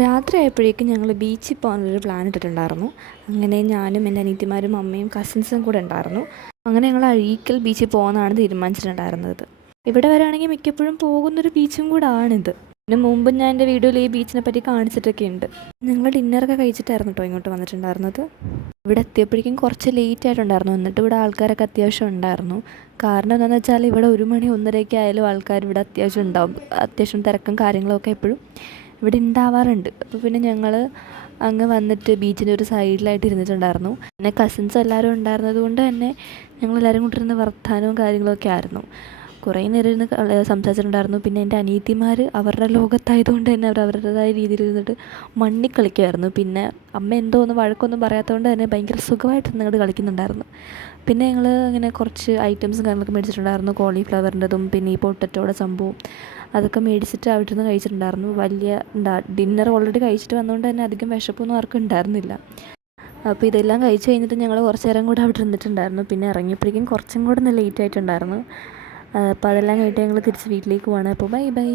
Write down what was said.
രാത്രി ആയപ്പോഴേക്കും ഞങ്ങൾ ബീച്ചിൽ പോകാനുള്ളൊരു പ്ലാൻ ഇട്ടിട്ടുണ്ടായിരുന്നു. അങ്ങനെ ഞാനും എൻ്റെ അനിയത്തിമാരും അമ്മയും കസിൻസും കൂടെ ഉണ്ടായിരുന്നു. അങ്ങനെ ഞങ്ങൾ അഴീക്കൽ ബീച്ചിൽ പോകുന്നതാണ് തീരുമാനിച്ചിട്ടുണ്ടായിരുന്നത്. ഇവിടെ വരാണെങ്കിൽ മിക്കപ്പോഴും പോകുന്നൊരു ബീച്ചും കൂടെ ആണിത്. ഇതിന് മുമ്പ് ഞാൻ എൻ്റെ വീഡിയോയിൽ ഈ ബീച്ചിനെ പറ്റി കാണിച്ചിട്ടൊക്കെ ഉണ്ട്. ഞങ്ങൾ ഡിന്നറൊക്കെ കഴിച്ചിട്ടായിരുന്നു കേട്ടോ ഇങ്ങോട്ട് വന്നിട്ടുണ്ടായിരുന്നത്. ഇവിടെ എത്തിയപ്പോഴേക്കും കുറച്ച് ലേറ്റ് ആയിട്ടുണ്ടായിരുന്നു. എന്നിട്ട് ഇവിടെ ആൾക്കാരൊക്കെ അത്യാവശ്യം ഉണ്ടായിരുന്നു. കാരണം എന്താണെന്ന് വെച്ചാൽ ഇവിടെ 1 മണി 1:30 ആയാലും ആൾക്കാർ ഇവിടെ അത്യാവശ്യം ഉണ്ടാവും. അത്യാവശ്യം തിരക്കും കാര്യങ്ങളൊക്കെ എപ്പോഴും ഇവിടെ ഉണ്ടാവാറുണ്ട്. അപ്പോൾ പിന്നെ ഞങ്ങൾ അങ്ങ് വന്നിട്ട് ബീച്ചിൻ്റെ ഒരു സൈഡിലായിട്ട് ഇരുന്നിട്ടുണ്ടായിരുന്നു. പിന്നെ കസിൻസ് എല്ലാവരും ഉണ്ടായിരുന്നത് കൊണ്ട് തന്നെ ഞങ്ങളെല്ലാവരും കൂട്ടിരുന്ന് വർത്താനവും കാര്യങ്ങളൊക്കെ ആയിരുന്നു. കുറേ നേരം ഇരുന്ന് സംസാരിച്ചിട്ടുണ്ടായിരുന്നു. പിന്നെ എൻ്റെ അനിയത്തിമാർ അവരുടെ ലോകത്തായതുകൊണ്ട് തന്നെ അവർ അവരുടേതായ രീതിയിൽ ഇരുന്നിട്ട് മണ്ണിൽ കളിക്കുമായിരുന്നു. പിന്നെ അമ്മ എന്തോ ഒന്ന് വഴക്കൊന്നും പറയാത്തതുകൊണ്ട് തന്നെ ഭയങ്കര സുഖമായിട്ട് നിങ്ങോട്ട് കളിക്കുന്നുണ്ടായിരുന്നു. പിന്നെ ഞങ്ങൾ ഇങ്ങനെ കുറച്ച് ഐറ്റംസും കാര്യങ്ങളൊക്കെ മേടിച്ചിട്ടുണ്ടായിരുന്നു. കോളിഫ്ലവറിൻ്റെതും പിന്നെ ഈ പൊട്ടറ്റോയുടെ സംഭവം അതൊക്കെ മേടിച്ചിട്ട് അവിടെ നിന്ന് കഴിച്ചിട്ടുണ്ടായിരുന്നു. ഡിന്നർ ഓൾറെഡി കഴിച്ചിട്ട് വന്നതുകൊണ്ട് തന്നെ അധികം വിശപ്പൊന്നും ആർക്കും ഉണ്ടായിരുന്നില്ല. അപ്പോൾ ഇതെല്ലാം കഴിച്ച് കഴിഞ്ഞിട്ട് ഞങ്ങൾ കുറച്ച് നേരം കൂടെ അവിടെ ഇരുന്നിട്ടുണ്ടായിരുന്നു. പിന്നെ ഇറങ്ങിയപ്പോഴേക്കും കുറച്ചും കൂടെ ഒന്ന് ലേറ്റ് ആയിട്ടുണ്ടായിരുന്നു. അപ്പോൾ അതെല്ലാം കഴിഞ്ഞിട്ട് ഞങ്ങൾ തിരിച്ച് വീട്ടിലേക്ക് പോവാണ്. അപ്പോൾ ബൈ ബൈ.